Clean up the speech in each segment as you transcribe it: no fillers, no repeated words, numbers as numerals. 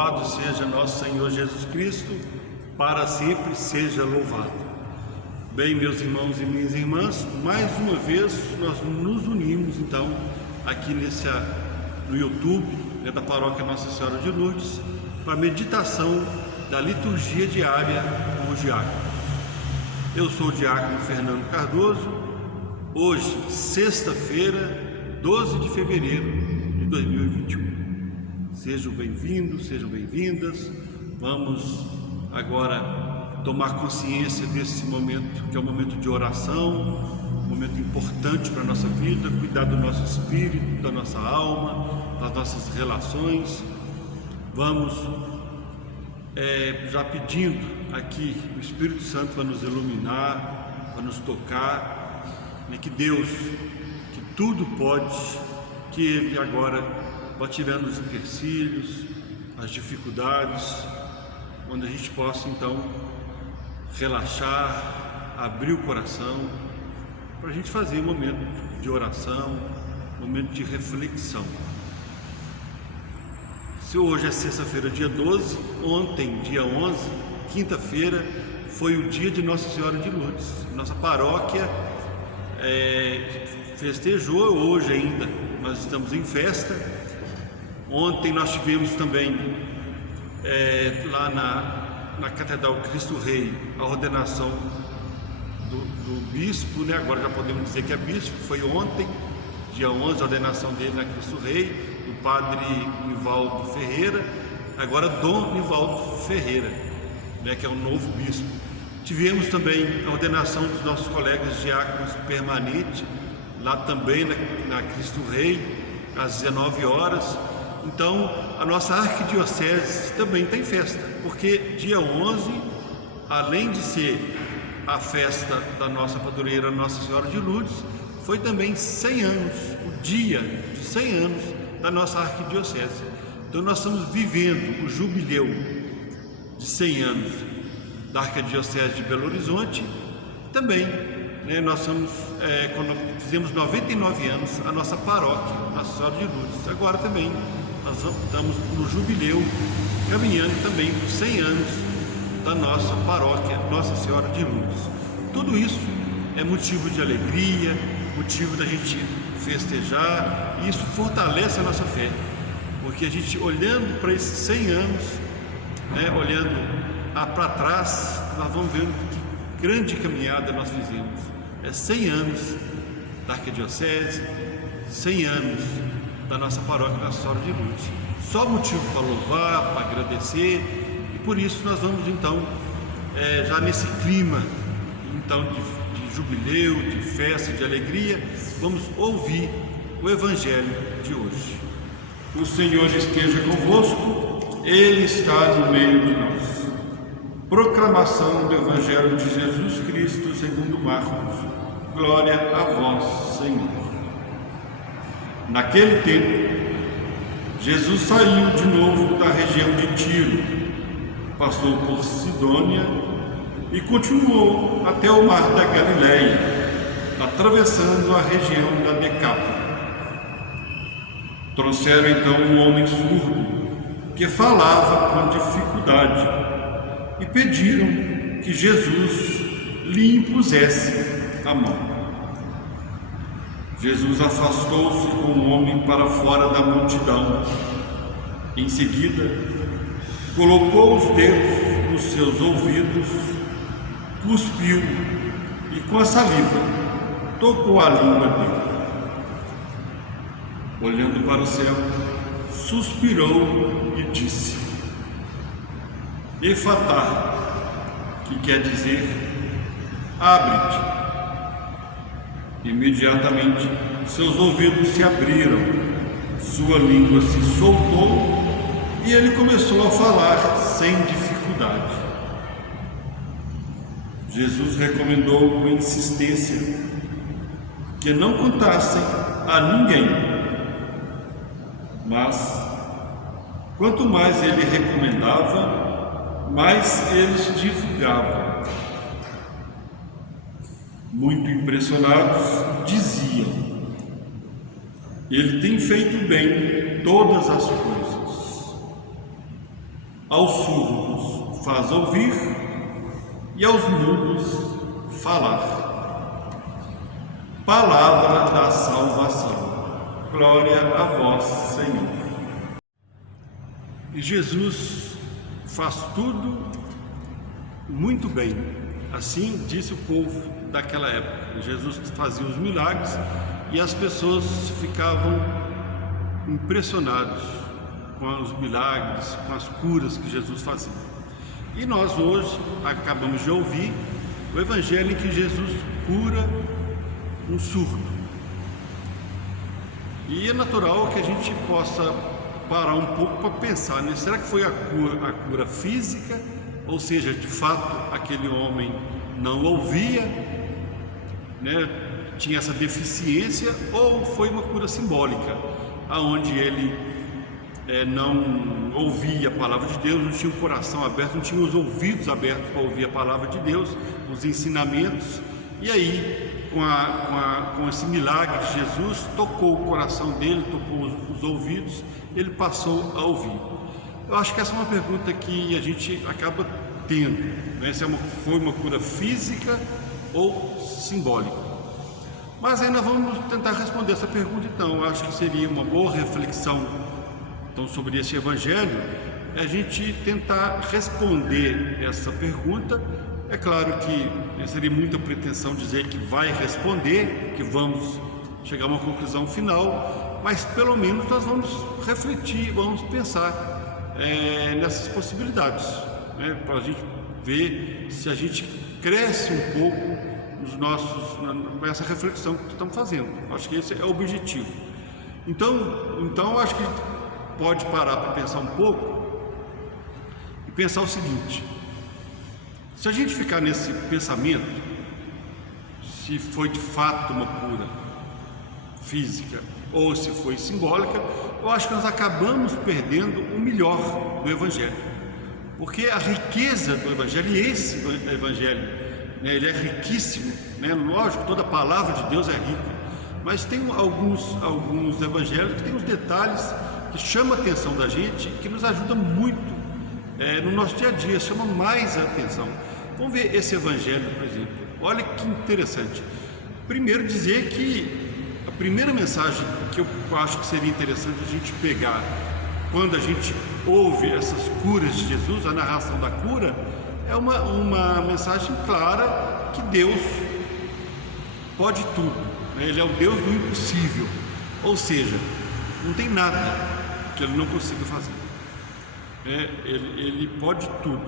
Louvado seja nosso Senhor Jesus Cristo, para sempre seja louvado. Bem, meus irmãos e minhas irmãs, mais uma vez nós nos unimos então aqui no YouTube, da Paróquia Nossa Senhora de Lourdes, para a meditação da liturgia diária com os diáconos. Eu sou o diácono Fernando Cardoso. Hoje, sexta-feira, 12 de fevereiro de 2021. Sejam bem-vindos, sejam bem-vindas. Vamos agora tomar consciência desse momento, que é um momento de oração, um momento importante para a nossa vida, cuidar do nosso espírito, da nossa alma, das nossas relações. Vamos já pedindo aqui o Espírito Santo para nos iluminar, para nos tocar, que Deus, que tudo pode, que Ele agora vá tirando os empecilhos, as dificuldades, onde a gente possa então relaxar, abrir o coração, para a gente fazer um momento de oração, um momento de reflexão. Se hoje é sexta-feira, dia 12, ontem, dia 11, quinta-feira, foi o dia de Nossa Senhora de Lourdes. Nossa paróquia festejou, hoje ainda nós estamos em festa. Ontem nós tivemos também lá na Catedral Cristo Rei a ordenação do bispo, agora já podemos dizer que é bispo. Foi ontem, dia 11, a ordenação dele na Cristo Rei, do padre Nivaldo Ferreira, agora Dom Nivaldo Ferreira, que é o novo bispo. Tivemos também a ordenação dos nossos colegas diáconos permanentes, lá também na Cristo Rei, às 19 horas. Então, a nossa arquidiocese também tem festa, porque dia 11, além de ser a festa da nossa padroeira Nossa Senhora de Lourdes, foi também 100 anos, o dia de 100 anos da nossa arquidiocese. Então, nós estamos vivendo o jubileu de 100 anos da arquidiocese de Belo Horizonte. Também, nós somos, quando fizemos 99 anos, a nossa paróquia Nossa Senhora de Lourdes. Agora também nós estamos no jubileu, caminhando também por 100 anos da nossa paróquia Nossa Senhora de Lourdes. Tudo isso é motivo de alegria, motivo da gente festejar, e isso fortalece a nossa fé, porque a gente, olhando para esses 100 anos, olhando para trás, nós vamos vendo que grande caminhada nós fizemos. 100 anos da arquidiocese, 100 anos da nossa paróquia Nossa Senhora de Lourdes. Só motivo para louvar, para agradecer, e por isso nós vamos então, já nesse clima então de jubileu, de festa, de alegria, vamos ouvir o Evangelho de hoje. O Senhor esteja convosco, Ele está no meio de nós. Proclamação do Evangelho de Jesus Cristo segundo Marcos. Glória a vós, Senhor. Naquele tempo, Jesus saiu de novo da região de Tiro, passou por Sidônia e continuou até o mar da Galileia, atravessando a região da Decápole. Trouxeram então um homem surdo que falava com dificuldade e pediram que Jesus lhe impusesse a mão. Jesus afastou-se com o homem para fora da multidão. Em seguida, colocou os dedos nos seus ouvidos, cuspiu e com a saliva tocou a língua dele. Olhando para o céu, suspirou e disse: Efatá, que quer dizer abre-te. Imediatamente seus ouvidos se abriram, sua língua se soltou e ele começou a falar sem dificuldade. Jesus recomendou com insistência que não contassem a ninguém, mas quanto mais ele recomendava, mais eles divulgavam. Muito impressionados, diziam: Ele tem feito bem todas as coisas. Aos surdos faz ouvir e aos mudos falar. Palavra da salvação. Glória a vós, Senhor. E Jesus faz tudo muito bem. Assim disse o povo daquela época. Jesus fazia os milagres e as pessoas ficavam impressionadas com os milagres, com as curas que Jesus fazia. E nós hoje acabamos de ouvir o evangelho em que Jesus cura um surdo. E é natural que a gente possa parar um pouco para pensar, né? Será que foi a cura física? Ou seja, de fato aquele homem não ouvia, né? Tinha essa deficiência, ou foi uma cura simbólica, aonde ele não ouvia a palavra de Deus, não tinha o coração aberto, não tinha os ouvidos abertos para ouvir a palavra de Deus, os ensinamentos. E aí, com esse milagre de Jesus, tocou o coração dele, tocou os ouvidos, ele passou a ouvir. Eu acho que essa é uma pergunta que a gente acaba tendo, né? Se foi uma cura física ou simbólica. Mas ainda vamos tentar responder essa pergunta. Então, eu acho que seria uma boa reflexão sobre esse evangelho, a gente tentar responder essa pergunta. É claro que seria muita pretensão dizer que vai responder, que vamos chegar a uma conclusão final, mas pelo menos nós vamos refletir, vamos pensar nessas possibilidades, né, para a gente ver se a gente cresce um pouco com essa reflexão que estamos fazendo. Acho que esse é o objetivo. Então acho que pode parar para pensar um pouco e pensar o seguinte: se a gente ficar nesse pensamento, se foi de fato uma cura física ou se foi simbólica, eu acho que nós acabamos perdendo o melhor do Evangelho, porque a riqueza do Evangelho, e esse Evangelho, né, ele é riquíssimo, né? Lógico, toda a palavra de Deus é rica, mas tem alguns evangelhos que tem os detalhes que chamam a atenção da gente, que nos ajuda muito no nosso dia a dia, chama mais a atenção. Vamos ver esse evangelho, por exemplo. Olha que interessante. Primeiro, dizer que a primeira mensagem que eu acho que seria interessante a gente pegar quando a gente ouve essas curas de Jesus, a narração da cura, é uma mensagem clara que Deus pode tudo, né? Ele é o Deus do impossível, ou seja, não tem nada que Ele não consiga fazer, ele pode tudo.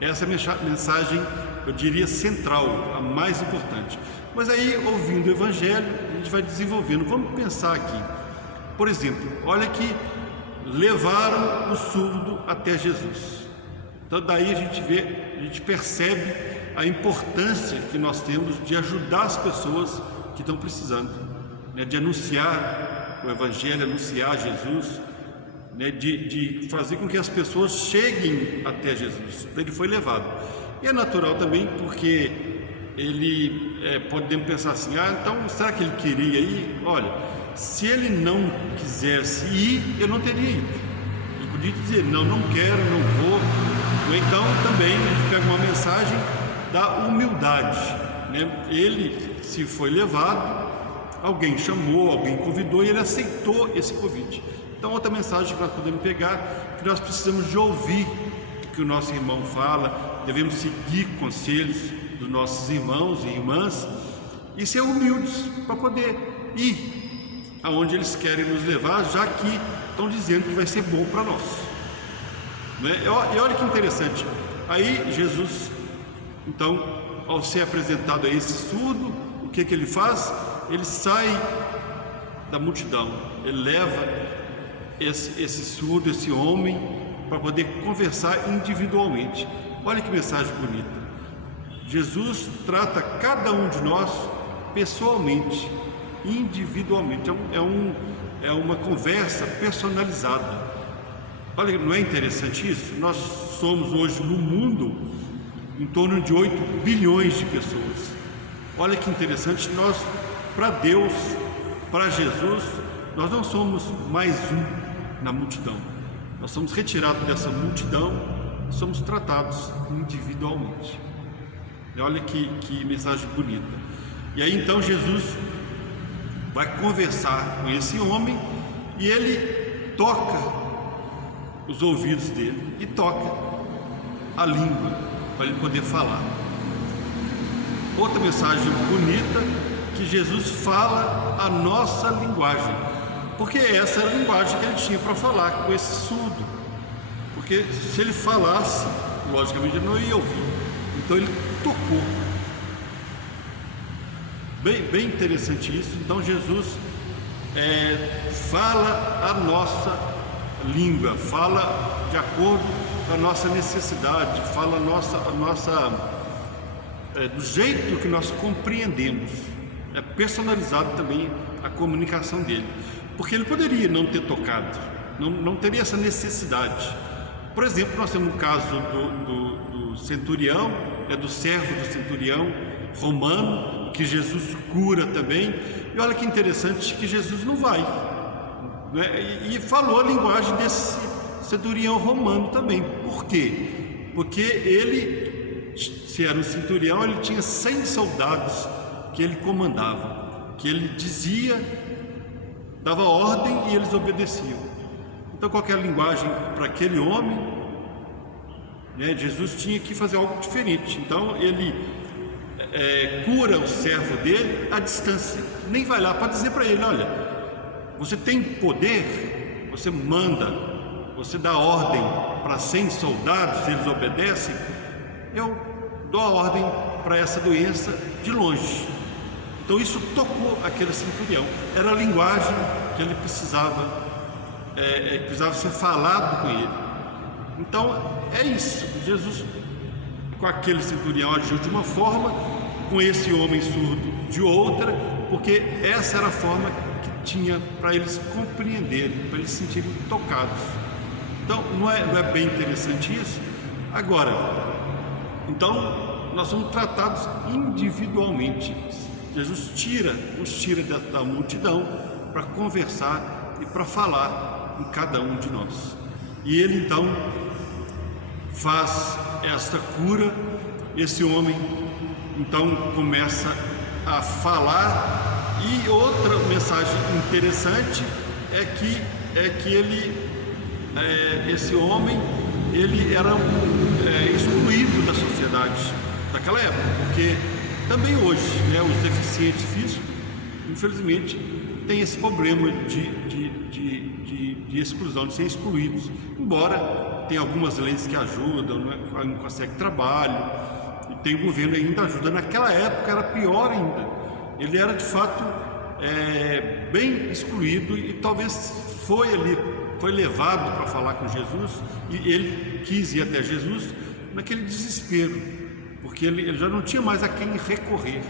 Essa é a mensagem, eu diria, central, a mais importante. Mas aí, ouvindo o Evangelho, a gente vai desenvolvendo. Vamos pensar aqui, por exemplo, olha que levaram o surdo até Jesus. Então daí a gente percebe a importância que nós temos de ajudar as pessoas que estão precisando, né? De anunciar o Evangelho, anunciar Jesus, né? De fazer com que as pessoas cheguem até Jesus. Ele foi levado. E é natural também, porque podemos pensar assim: então será que ele queria ir? Olha, se ele não quisesse ir, eu não teria ido. Ele podia dizer: não quero, não vou. Ou então também a gente pega uma mensagem da humildade, né? Ele se foi levado, alguém chamou, alguém convidou e ele aceitou esse convite. Então, outra mensagem que nós podemos pegar, que nós precisamos de ouvir o que o nosso irmão fala, devemos seguir conselhos dos nossos irmãos e irmãs e ser humildes para poder ir aonde eles querem nos levar, já que estão dizendo que vai ser bom para nós, né? E olha que interessante. Aí Jesus, então, ao ser apresentado a esse surdo, o que ele faz? Ele sai da multidão, ele leva esse surdo, esse homem, para poder conversar individualmente. Olha que mensagem bonita. Jesus trata cada um de nós pessoalmente, individualmente. É uma conversa personalizada. Olha, não é interessante isso? Nós somos hoje no mundo em torno de 8 bilhões de pessoas. Olha que interessante, nós, para Deus, para Jesus, nós não somos mais um na multidão. Nós somos retirados dessa multidão, somos tratados individualmente. E olha que mensagem bonita. E aí então Jesus vai conversar com esse homem e ele toca os ouvidos dele e toca a língua para ele poder falar. Outra mensagem bonita, que Jesus fala a nossa linguagem, porque essa era a linguagem que ele tinha para falar com esse surdo, porque se ele falasse, logicamente ele não ia ouvir, então ele tocou. Bem interessante isso. Então Jesus fala a nossa língua, fala de acordo com a nossa necessidade, fala do jeito que nós compreendemos. É personalizado também a comunicação dele, porque ele poderia não ter tocado, não teria essa necessidade. Por exemplo, nós temos o caso do centurião, do servo do centurião romano, que Jesus cura também. E olha que interessante que Jesus não vai, né? E falou a linguagem desse centurião romano também. Por quê? Porque ele, se era um centurião, ele tinha 100 soldados que ele comandava, que ele dizia, dava ordem e eles obedeciam. Então qual que é a linguagem para aquele homem? Jesus tinha que fazer algo diferente. Então ele cura o servo dele à distância, nem vai lá para dizer para ele: olha, você tem poder, você manda, você dá ordem para 100 soldados, eles obedecem, eu dou a ordem para essa doença de longe. Então isso tocou aquele centurião, era a linguagem que ele precisava ser falado com ele. Então é isso, Jesus com aquele centurião agiu de uma forma, com esse homem surdo de outra, porque essa era a forma que tinha para eles compreenderem, para eles se sentirem tocados. Então não é bem interessante isso? Agora, então nós somos tratados individualmente. Jesus nos tira da multidão para conversar e para falar com cada um de nós. E ele então faz esta cura. Esse homem então começa a falar. E outra mensagem interessante é que esse homem ele era excluído da sociedade daquela época, porque também hoje, os deficientes físicos, infelizmente, têm esse problema de exclusão, de ser excluídos. Embora tem algumas leis que ajudam, não consegue trabalho, e tem o governo que ainda ajuda. Naquela época era pior ainda. Ele era de fato bem excluído e talvez foi levado para falar com Jesus, e ele quis ir até Jesus naquele desespero, porque ele já não tinha mais a quem recorrer,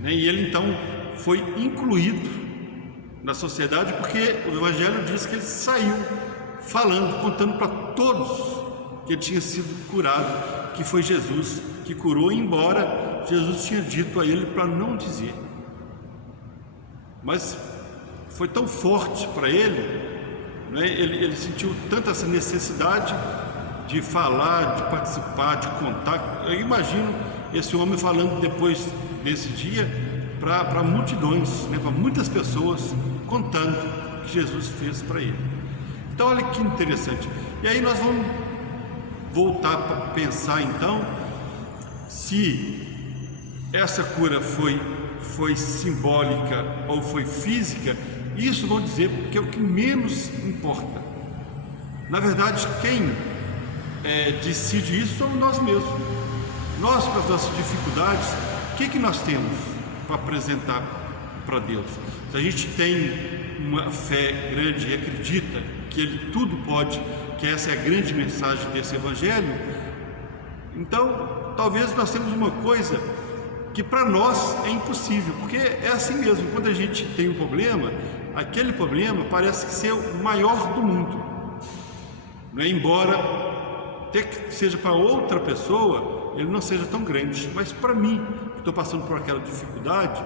né? E ele então foi incluído na sociedade, porque o Evangelho diz que ele saiu falando, contando para todos que ele tinha sido curado, que foi Jesus que curou, embora Jesus tinha dito a ele para não dizer. Mas foi tão forte para ele, né? Ele sentiu tanta essa necessidade de falar, de participar, de contar. Eu imagino esse homem falando depois desse dia para multidões, né? Para muitas pessoas, contando o que Jesus fez para ele. Então olha que interessante. E aí nós vamos voltar para pensar então se essa cura foi simbólica ou foi física. Isso vão dizer que é o que menos importa. Na verdade, quem decide isso somos nós mesmos. Nós, com as nossas dificuldades, o que nós temos para apresentar para Deus? Se a gente tem uma fé grande e acredita que Ele tudo pode, que essa é a grande mensagem desse Evangelho, então talvez nós temos uma coisa que para nós é impossível, porque é assim mesmo. Quando a gente tem um problema, aquele problema parece ser o maior do mundo, né? Embora até que seja para outra pessoa ele não seja tão grande, mas para mim, que estou passando por aquela dificuldade,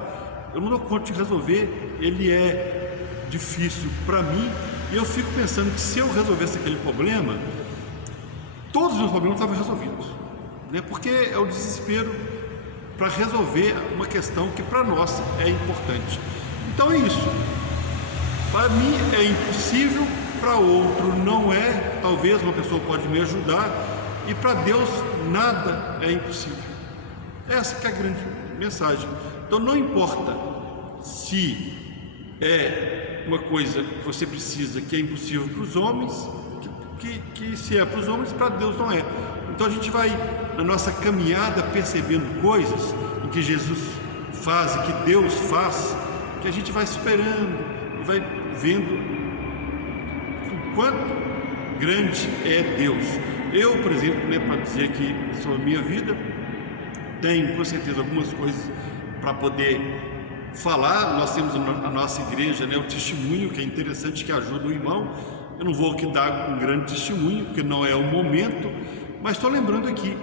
eu não dou conta de resolver, ele é difícil para mim, e E eu fico pensando que se eu resolvesse aquele problema, todos os meus problemas estavam resolvidos, né? Porque é o desespero para resolver uma questão que para nós é importante. Então é isso. Para mim é impossível, para outro não é. Talvez uma pessoa pode me ajudar, e para Deus nada é impossível. Essa que é a grande mensagem. Então não importa se é uma coisa que você precisa, que é impossível para os homens, que se é para os homens, para Deus não é. Então a gente vai, na nossa caminhada, percebendo coisas em que Jesus faz e que Deus faz, que a gente vai superando e vai vendo o quanto grande é Deus. Eu, por exemplo, né, para dizer aqui sobre a minha vida, tenho com certeza algumas coisas para poder falar. Nós temos a nossa igreja, né, o testemunho, que é interessante, que ajuda o irmão. Eu não vou aqui dar um grande testemunho, porque não é o momento, mas estou lembrando aqui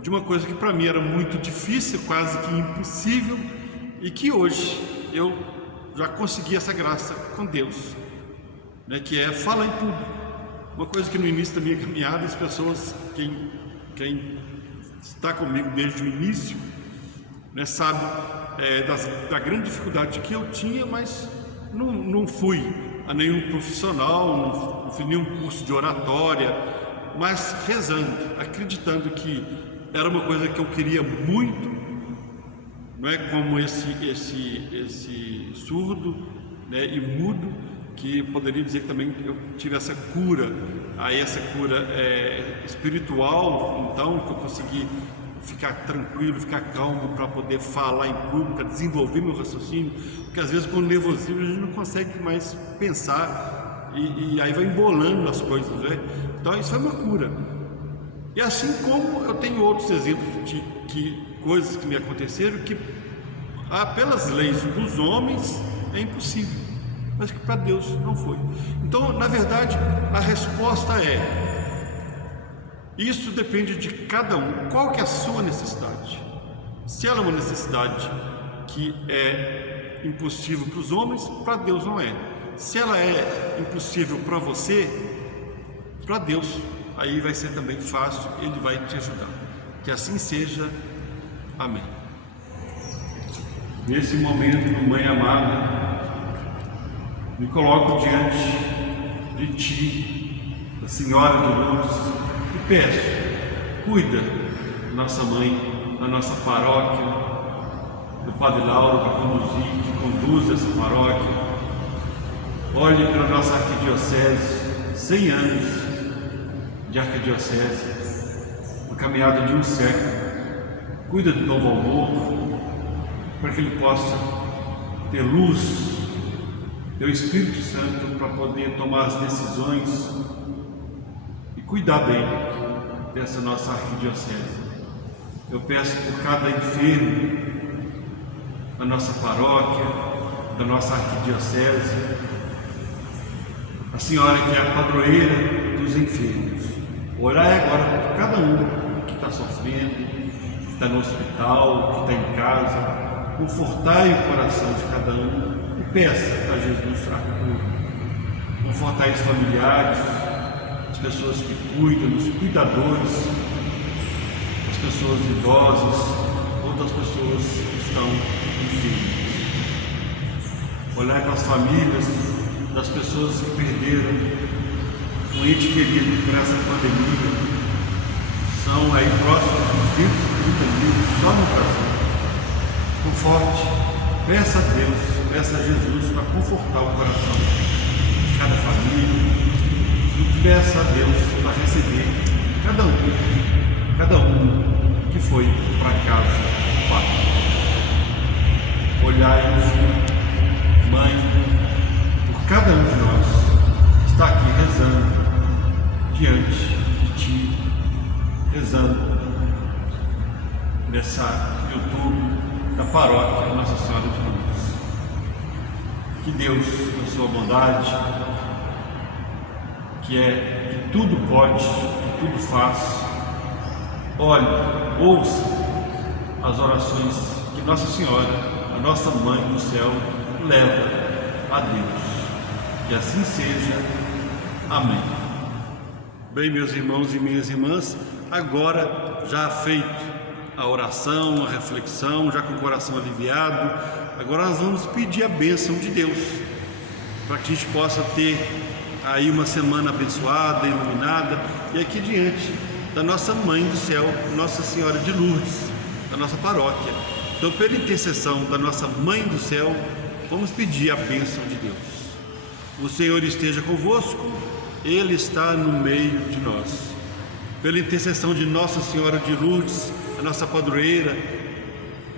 de uma coisa que para mim era muito difícil, quase que impossível, e que hoje eu já consegui essa graça com Deus, né, que é falar em público. Uma coisa que no início da minha caminhada, as pessoas, quem está comigo desde o início, né, sabe da grande dificuldade que eu tinha, mas não fui a nenhum profissional, não fiz nenhum curso de oratória, mas rezando, acreditando que era uma coisa que eu queria muito, não é como esse surdo, né, e mudo, que poderia dizer que também eu tive essa cura, essa cura espiritual, então, que eu consegui ficar tranquilo, ficar calmo para poder falar em público, desenvolver meu raciocínio, porque às vezes com o nervosismo a gente não consegue mais pensar e aí vai embolando as coisas, né? Então isso é uma cura. E assim como eu tenho outros exemplos de coisas que me aconteceram que pelas leis dos homens é impossível, mas que para Deus não foi. Então, na verdade, a resposta é: isso depende de cada um. Qual que é a sua necessidade? Se ela é uma necessidade que é impossível para os homens, para Deus não é. Se ela é impossível para você, para Deus, aí vai ser também fácil, Ele vai te ajudar. Que assim seja. Amém. Nesse momento, Mãe amada, me coloco diante de Ti, da Senhora de Lourdes, e peço, cuida da nossa mãe, da nossa paróquia, do Padre Lauro que conduz essa paróquia. Olhe para a nossa arquidiocese, 100 anos de arquidiocese, uma caminhada de um século. Cuida do Dom Valmor, para que ele possa ter luz, ter o Espírito Santo para poder tomar as decisões e cuidar bem dessa nossa arquidiocese. Eu peço por cada enfermo da nossa paróquia, da nossa arquidiocese, a senhora que é a padroeira dos enfermos. Olhar agora por cada um que está sofrendo, que está no hospital, que está em casa. Confortai o coração de cada um e peça a Jesus a cura. Confortai os familiares, as pessoas que cuidam, os cuidadores, as pessoas idosas, outras pessoas que estão enfermas. Olhar para as famílias das pessoas que perderam um ente querido por essa pandemia. São aí próximos de 230 mil só no Brasil. Conforte, peça a Deus, peça a Jesus para confortar o coração de cada família e peça a Deus para receber cada um que foi para casa do Pai. Olhai, enfim, Mãe, por cada um de nós que está aqui rezando diante de Ti, rezando nessa YouTube da paróquia Nossa Senhora de Lourdes. Que Deus, na sua bondade, que tudo pode, que tudo faz, olhe, ouça as orações que Nossa Senhora, a nossa Mãe do Céu, leva a Deus. Que assim seja. Amém. Bem, meus irmãos e minhas irmãs, agora já feito a oração, a reflexão, já com o coração aliviado, agora nós vamos pedir a bênção de Deus, para que a gente possa ter aí uma semana abençoada, iluminada, e aqui diante da nossa Mãe do Céu, Nossa Senhora de Lourdes, da nossa paróquia. Então, pela intercessão da nossa Mãe do Céu, vamos pedir a bênção de Deus. O Senhor esteja convosco, Ele está no meio de nós. Pela intercessão de Nossa Senhora de Lourdes, a nossa padroeira,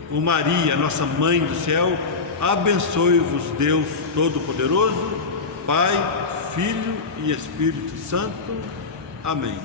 por Maria, a nossa Mãe do Céu, abençoe-vos Deus Todo-Poderoso, Pai, Filho e Espírito Santo. Amém.